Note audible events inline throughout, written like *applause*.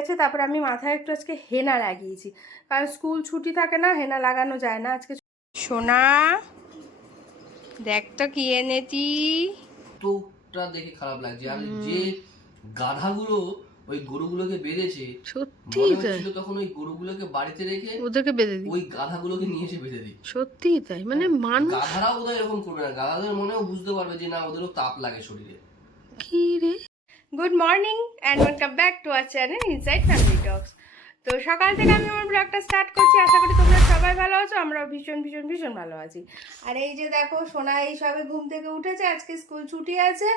গেছে তারপর আমি মাথায় একটু আজকে হেনা লাগিয়েছি। কারণ স্কুল ছুটি থাকে না হেনা লাগানো যায় না। আজকে সোনা দেখ তো কি এনেছি। তোটা দেখে খারাপ লাগছে। আর যে গাধাগুলো ওই গরুগুলোকে বেঁধেছে সত্যি তখন ওই গরুগুলোকে বাড়িতে রেখে ওদেরকে বেঁধে দিই। ওই গাধাগুলোকে নিয়ে এসে বেঁধে দিই। সত্যি তাই? মানে মানুষ গাধারাও বোধহয় এরকম করবে না। গাধাদের মনেও বুঝতে পারবে যে না ওদেরও তাপ লাগে শরীরে। কি রে? good morning and welcome back to our channel inside family talks তো সকাল থেকে আমি আমার ব্লগটা স্টার্ট করছি। আশা করি তোমরা সবাই ভালো আছো আমরা ভীষণ ভীষণ ভীষণ ভালো আছি। আর এই যে দেখো, সোনা এই সবে ঘুম থেকে উঠেছে, আজকে স্কুল ছুটি আছে।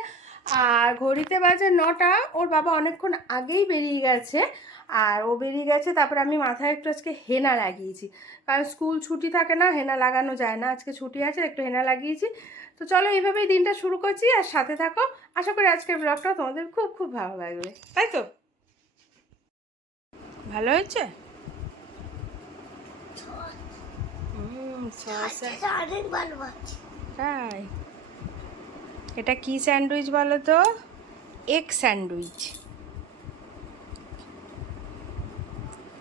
আর ঘড়িতে বাজে নটা, ওর বাবা অনেকক্ষণ আগেই বেরিয়ে গেছে। আর ও বেরিয়ে গেছে, তারপর আমি মাথায় একটু আজকে হেনা লাগিয়েছি। কারণ স্কুল ছুটি থাকে না, হেনা লাগানো যায় না। আজকে ছুটি আছে, একটু হেনা লাগিয়েছি। তো চলো এইভাবেই দিনটা শুরু করছি, আর সাথে থাকো। আশা করি আজকের ব্লগটা তোমাদের খুব খুব ভালো লাগবে। তাই তো? ভালো হয়েছে। তাই? এটা কি স্যান্ডউইচ বলো তো? Egg sandwich.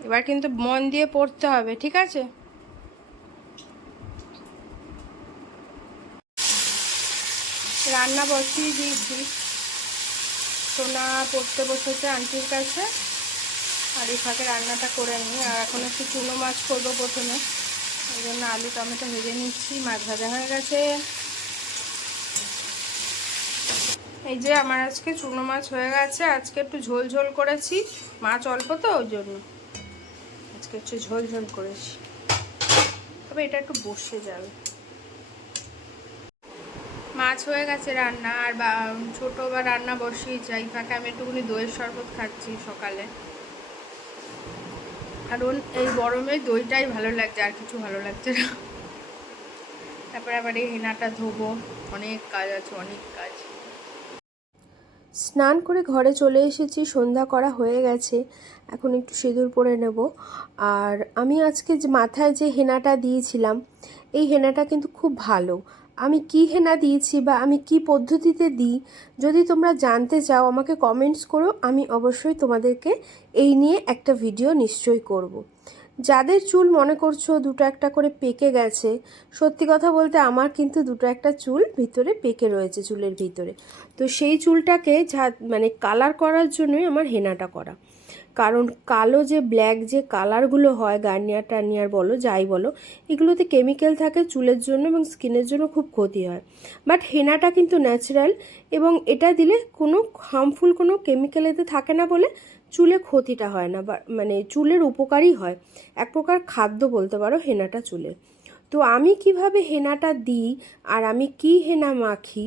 এবার কিন্তু মন দিয়ে পড়তে হবে ঠিক আছে? রান্না বসিয়ে দিয়েছি। সোনা পড়তে বসেছে আন্টির কাছে। আর এই ফাঁকে রান্নাটা করে নিই। আর এখন একটু চুনো মাছ করব প্রথমে। ওই জন্য আলু, টমেটো ভেজে নিচ্ছি, মাছ ভাজা হয়ে গেছে। এই যে আমার আজকে চুনো মাছ হয়ে গেছে। আজকে একটু ঝোল ঝোল করেছি। মাছ অল্প তো, ওই জন্য। আজকে একটু ঝোল ঝোল করেছি। তবে এটা একটু বসে যাবে। মাছ হয়ে গেছে রান্না। আর ছোটো বা রান্না বসিয়ে যাই ফাঁকে আমি একটুখানি দইয়ের শরবত খাচ্ছি সকালে। কারণ এই গরমে দইটাই ভালো লাগছে, আর কিছু ভালো লাগছে না। তারপরে আবার এই হেনাটা ধোবো, অনেক কাজ আছে, অনেক কাজ। স্নান করে ঘরে চলে এসেছি, সন্ধ্যা করা হয়ে গেছে, এখন একটু সিঁদুর পরে নেব। আর আমি আজকে যে মাথায় যে হেনাটা দিয়েছিলাম, এই হেনাটা কিন্তু খুব ভালো। আমি কি হেনা দিয়েছি বা আমি কি পদ্ধতিতে দিই, যদি তোমরা জানতে চাও, আমাকে কমেন্টস করো। আমি অবশ্যই তোমাদেরকে এই নিয়ে একটা ভিডিও নিশ্চয়ই করব। যাদের চুল মনে করছ দুটো একটা করে পেকে গেছে, সত্যি কথা বলতে আমার কিন্তু দুটো একটা চুল ভিতরে পেকে রয়েছে, চুলের ভিতরে। তো সেই চুলটাকে মানে কালার করার জন্যই আমার হেনাটা করা। কারণ কালো যে ব্ল্যাক যে কালারগুলো হয় গার্নিয়ার টার্নিয়ার বলো, যাই বলো, এগুলোতে কেমিক্যাল থাকে চুলের জন্য এবং স্কিনের জন্য খুব ক্ষতি হয়। বাট হেনাটা কিন্তু ন্যাচারাল এবং এটা দিলে কোনো হার্মফুল কোনো কেমিক্যাল এতে থাকে না বলে চুলে ক্ষতিটা হয় না মানে চুলের উপকারই হয়। এক প্রকার খাদ্য বলতে পারো হেনাটা চুলের তো আমি কীভাবে হেনাটা দিই আর আমি কি হেনা মাখি,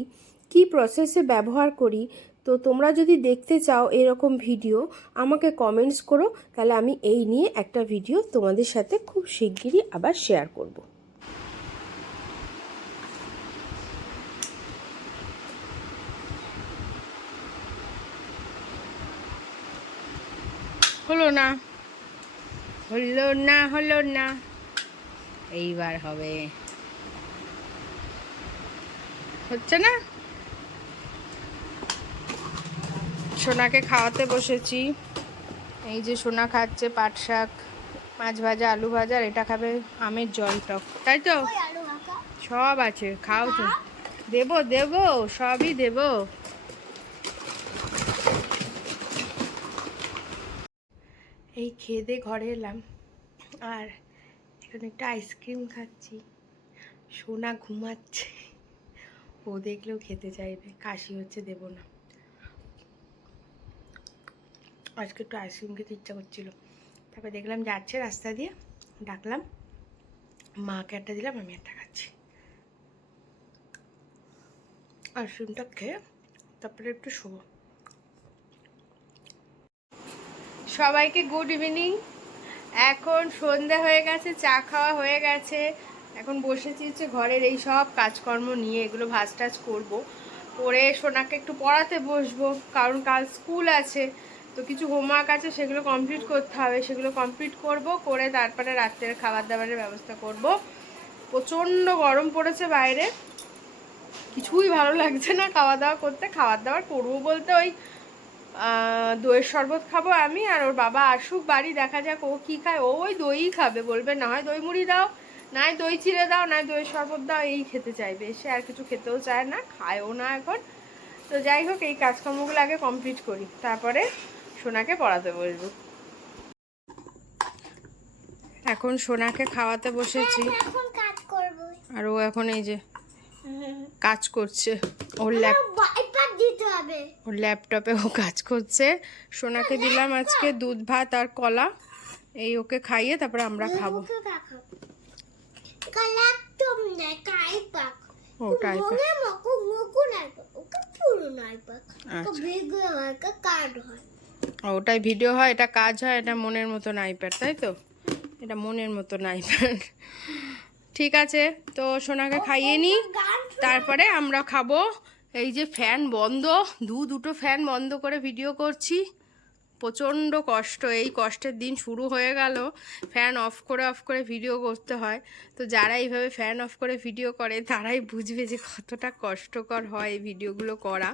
কি প্রসেসে ব্যবহার করি তো তোমরা যদি দেখতে চাও এরকম ভিডিও, আমাকে কমেন্টস করো, তাহলে আমি এই নিয়ে একটা ভিডিও তোমাদের সাথে খুব শিগগিরই আবার শেয়ার করব। হলো না। হলো না হলো না। এইবার হবে। হচ্ছে না? সোনাকে খাওয়াতে বসেছি। এই যে সোনা খাচ্ছে পাট শাক মাছ ভাজা আলু ভাজা আর এটা খাবে আমের জল টক। তাই তো? সব আছে খাও তো। দেবো দেবো সবই দেবো। এই খেয়ে দিয়ে ঘরে এলাম। আর এখন একটা আইসক্রিম খাচ্ছি। সোনা ঘুমাচ্ছে। ও দেখলেও খেতে চাইবে কাশি হচ্ছে দেবো না। আজকে একটু আইসক্রিম খেতে ইচ্ছা করছিল। তারপর দেখলাম যাচ্ছে রাস্তা দিয়ে, ডাকলাম, মাকে একটা দিলাম, আমি একটা খাচ্ছি। আইসক্রিমটা খেয়ে তারপরে একটু শোবো। সবাইকে গুড ইভিনিং এখন সন্ধ্যা হয়ে গেছে, চা খাওয়া হয়ে গেছে। এখন বসেছি হচ্ছে ঘরের এই সব কাজকর্ম নিয়ে, এগুলো ভাজ টাজ করব। করে সোনাকে একটু পড়াতে বসবো, কারণ কাল স্কুল আছে। তো কিছু হোমওয়ার্ক আছে, সেগুলো কমপ্লিট করতে হবে। সেগুলো কমপ্লিট করব, করে তারপরে রাত্রের খাবার দাবারের ব্যবস্থা করব। প্রচণ্ড গরম পড়েছে বাইরে। কিছুই ভালো লাগছে না খাওয়া দাওয়া করতে। খাবার দাবার করব বলতে ওই দইয়ের শরবত খাব আমি আর ওর বাবা আসুক বাড়ি, দেখা যাক ও কী খায়। ও ওই দইই খাবে বলবে, না হয় দই মুড়ি দাও নাই দই চিড়ে দাও নাই দইয়ের শরবত দাও। এই খেতে চাইবে। সে আর কিছু খেতেও চায় না, খায়ও না এখন। তো যাই হোক, এই কাজকর্মগুলো আগে কমপ্লিট করি। তারপরে সোনাকে পড়াতে বসবো। এখন সোনাকে খাওয়াতে বসেছি। আর ও এখন এই যে কাজ করছে। ওর ল্যাপ ওর ল্যাপটপে ও কাজ করছে। সোনাকে দিলাম আজকে দুধ ভাত আর কলা। এই ওকে খাইয়ে তারপরে আমরা খাব। ও ওটাই ভিডিও হয়, এটা কাজ হয়, এটা মনের মতো আইপ্যাড তাই তো? এটা মনের মতো আইপ্যাড ঠিক আছে, তো সোনাকে খাইয়ে গান তারপরে আমরা খাব এই যে ফ্যান বন্ধ, দু দুটো ফ্যান বন্ধ করে ভিডিও করছি। প্রচণ্ড কষ্ট, এই কষ্টের দিন শুরু হয়ে গেল ফ্যান অফ করে অফ করে ভিডিও করতে হয়। তো যারা এইভাবে ফ্যান অফ করে ভিডিও করে, তারাই বুঝবে যে কতটা কষ্টকর হয় এই ভিডিওগুলো করা।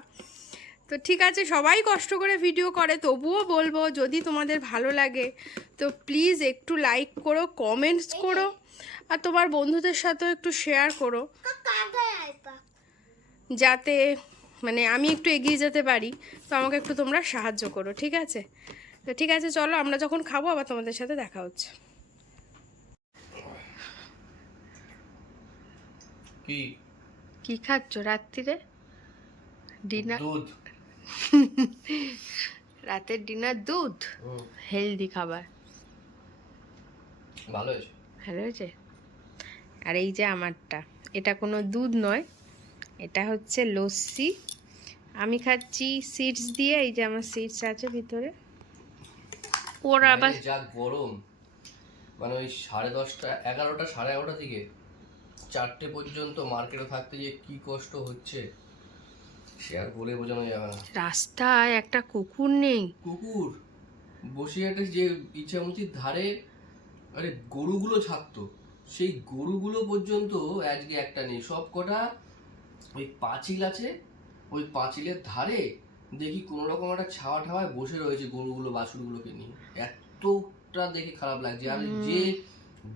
তো ঠিক আছে সবাই কষ্ট করে ভিডিও করে তবুও বলব যদি তোমাদের ভালো লাগে তো প্লিজ একটু লাইক করো কমেন্টস করো আর তোমার বন্ধুদের সাথেও একটু শেয়ার করো। যাতে মানে আমি একটু এগিয়ে যেতে পারি তো আমাকে একটু তোমরা সাহায্য করো ঠিক আছে? তো ঠিক আছে চলো আমরা যখন খাব আবার তোমাদের সাথে দেখা হচ্ছে। কি? কি খাচ্ছ রাত্রিরে? ডিনার? দুধ। রাতের ডিনার দুধ? হেলদি খাবার। ভালো হয়েছে। ভালো হয়েছে? আর এই যে আমারটা এটা কোনো দুধ নয় এটা হচ্ছে লস্যি। আমি খাচ্ছি সিডস দিয়ে এই যে আমার সিডস আছে ভিতরে। ওর আবার বাইরে যা গরম মানে ওই সাড়ে দশটা এগারোটা সাড়ে এগারোটা থেকে চারটে পর্যন্ত মার্কেটে থাকতে যে কি কষ্ট হচ্ছে। আর বলে বোঝানো যাবে না। রাস্তায় একটা কুকুর নেই। কুকুর? বসিরহাটের যে ইচ্ছামতির ধারে আরে গরুগুলো থাকতো সেই গরুগুলো পর্যন্ত আজকে একটা নেই। সব কটা ওই পাঁচিল আছে ওই পাঁচিলের ধারে দেখি কোনো রকম একটা ছাওয়া ঠাওয়ায় বসে রয়েছে গরুগুলো বাছুরগুলোকে নিয়ে। এতটা দেখে খারাপ লাগছে। আর যে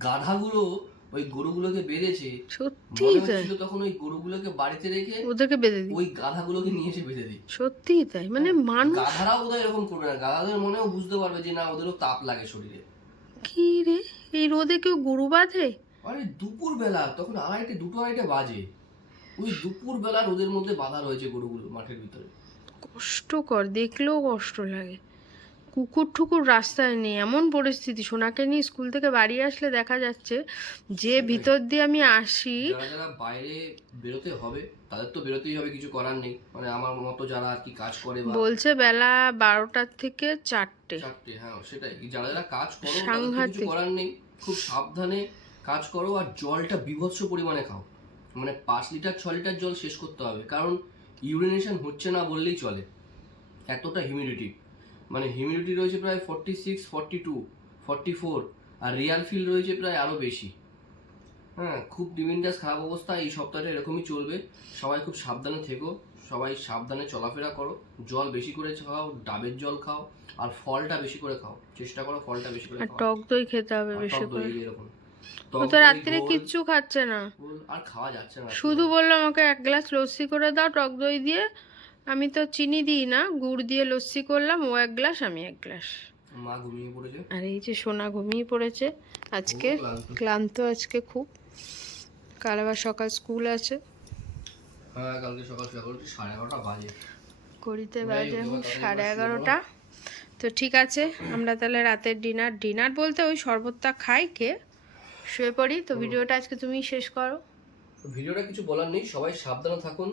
গাধাগুলো ওই গরুগুলোকে বেঁধেছে সত্যি তাই? তখন ওই গরুগুলোকে বাড়িতে রেখে ওদেরকে বেঁধে দিই। ওই গাধাগুলোকে নিয়ে এসে বেঁধে দিই। সত্যি তাই? মানে মানুষ গাধারাও বোধহয় এরকম করবে না। গাধাদের মনেও বুঝতে পারবে যে না ওদেরও তাপ লাগে শরীরে। কি রে? এই রোদে কেউ গরু বাঁধে? আরে দুপুর বেলা তখন আড়াইটে দুটো আড়াইটে বাজে। ওই দুপুর বেলা রোদের মধ্যে বাধা রয়েছে গরুগুলো মাঠের ভিতরে। কষ্টকর দেখলেও কষ্ট লাগে। কুকুর ঠুকুর রাস্তায় নেই এমন পরিস্থিতি। সোনাকে নিয়ে স্কুল থেকে বাড়ি আসলে দেখা যাচ্ছে যে ভিতর দিয়ে আমি আসি। যারা বাইরে বেরোতে হবে তাদের তো বেরোতেই হবে কিছু করার নেই। মানে আমার মতো যারা আর কি কাজ করে বলছে বেলা বারোটার থেকে চারটে। চারটে হ্যাঁ সেটাই। যারা যারা কাজ করো কিছু। করার নেই। খুব সাবধানে কাজ করো আর জলটা বিভৎস পরিমাণে খাও। মানে পাঁচ লিটার ছ লিটার জল শেষ করতে হবে। কারণ ইউরিনেশন হচ্ছে না বললেই চলে। এতটা হিউমিডিটি মানে হিউমিডিটি রয়েছে প্রায় forty six forty two forty four আর রিয়াল ফিল রয়েছে প্রায় আরও বেশি। হ্যাঁ খুব ডিমিন্ডাস খারাপ অবস্থা এই সপ্তাহটা এরকমই চলবে। সবাই খুব সাবধানে থেকো সবাই সাবধানে চলাফেরা করো। জল বেশি করে খাও ডাবের জল খাও আর ফলটা বেশি করে খাও। চেষ্টা করো ফলটা বেশি করে খাও টক দই খেতে হবে বেশি করে। এরকম। তো দই, রাত্রিরে কিচ্ছু খাচ্ছে না। আর খাওয়া যাচ্ছে না শুধু বলল আমাকে এক গ্লাস লস্যি করে দাও টক দই দিয়ে আমি তো চিনি দিই না গুড় দিয়ে লস্যি করলাম ও এক গ্লাস আমি এক গ্লাস। মা ঘুমিয়ে পড়েছে? আর এই যে সোনা ঘুমিয়ে পড়েছে আজকে ক্লান্ত। আজকে খুব। কাল আবার সকাল স্কুল আছে। হ্যাঁ কালকে সকাল সকাল সাড়ে এগারোটা বাজে। ঘড়িতে বাজে এখন সাড়ে এগারোটা। তো ঠিক আছে আমরা তাহলে রাতের ডিনার। ডিনার বলতে ওই শরবতটা খাই কে শুয়ে পড়ি। তো ভিডিওটা আজকে তুমি শেষ করো। ভিডিওটা কিছু বলার নেই সবাই সাবধানে থাকুন।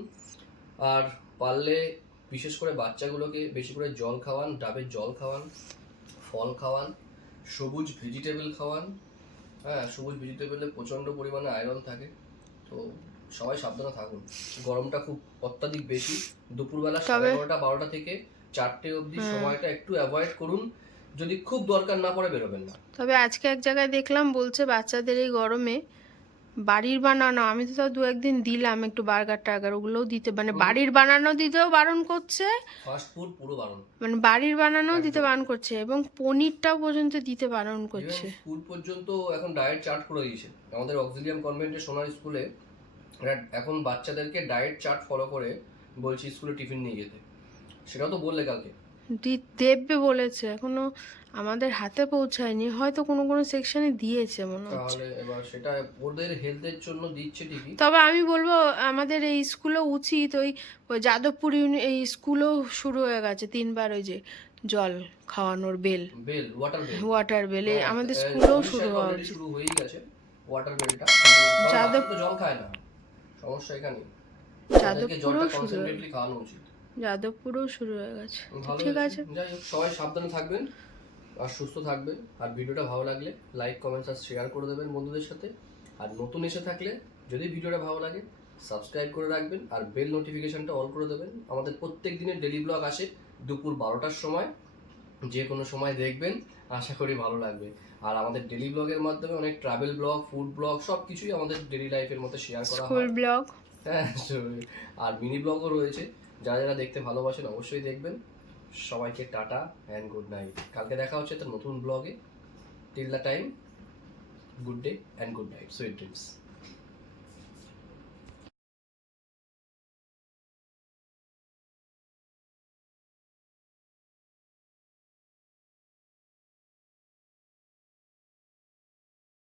আর পারলে বিশেষ করে বাচ্চাগুলোকে বেশি করে জল খাওয়ান ডাবের জল খাওয়ান ফল খাওয়ান সবুজ ভেজিটেবল খাওয়ান। হ্যাঁ সবুজ ভেজিটেবলে প্রচণ্ড পরিমাণে আয়রন থাকে। তো সবাই সাবধানে থাকুন। গরমটা খুব অত্যাধিক বেশি। দুপুরবেলা সাড়ে এগারোটা বারোটা থেকে চারটে অবধি। সময়টা একটু অ্যাভয়েড করুন। যদি খুব দরকার না পড়ে বেরোবেন না। তবে আজকে এক জায়গায় দেখলাম বলছে বাচ্চাদের এই গরমে বাড়ির বানানো আমি তো তাও দু একদিন দিলাম একটু বার্গার টার্গার ওগুলোও দিতে মানে বাড়ির বানানো দিতেও বারণ করছে। পুরো বারণ। মানে বাড়ির বানানো দিতে বারণ করছে এবং পনিরটাও পর্যন্ত দিতে বারণ করছে। স্কুল পর্যন্ত এখন ডায়েট চার্ট করে দিয়েছে। আমাদের অক্সিলিয়াম কনভেন্টের সোনার স্কুলে এখন বাচ্চাদেরকে ডায়েট চার্ট ফলো করে বলছি স্কুলে টিফিন নিয়ে যেতে। সেটাও তো বললে কালকে। দি- দেববে বলেছে এখনও আমাদের হাতে পৌঁছায়নি হয়তো কোনো কোনো সেকশনে দিয়েছে মনে হচ্ছে। তাহলে এবার সেটা ওদের হেলথের জন্য দিচ্ছে ঠিকই। তবে আমি বলব আমাদের এই স্কুলও উচিত ওই যাদবপুর এই স্কুলও শুরু হয়ে গেছে তিনবার ওই যে জল খাওয়ানোর bell bell water bell water bell এই আমাদের স্কুলেও শুরু হওয়া উচিত। শুরু হয়েই গেছে ওয়াটার বেলটা যাদব- তো জল খায় না সমস্যা এখানে যাদবপুরেও শুরু কনসেন্ট্রেটলি খাওয়ানো উচিত। যাদবপুরেও শুরু হয়ে গেছে। ঠিক আছে। সবাই সাবধানে থাকবেন। আর সুস্থ থাকবেন। আর ভিডিওটা ভালো লাগলে লাইক কমেন্টস আর শেয়ার করে দেবেন বন্ধুদের সাথে। আর নতুন এসে থাকলে যদি ভিডিওটা ভালো লাগে সাবস্ক্রাইব করে রাখবেন আর বেল নোটিফিকেশনটা অল করে দেবেন। আমাদের প্রত্যেক দিনের ডেলি ব্লগ আসে দুপুর বারোটার সময়। যে কোনো সময় দেখবেন আশা করি ভালো লাগবে। আর আমাদের ডেলি ব্লগের মাধ্যমে অনেক ট্রাভেল ব্লগ ফুড ব্লগ সব কিছুই আমাদের ডেলি লাইফের মধ্যে শেয়ার করা হয়। ব্লগ হ্যাঁ *laughs* আর মিনি ব্লগও রয়েছে। যারা যারা দেখতে ভালোবাসেন অবশ্যই দেখবেন। সবাইকে টাটা অ্যান্ড গুড নাইট কালকে দেখা হচ্ছে তো নতুন ব্লগে till the time good day and good night sweet dreams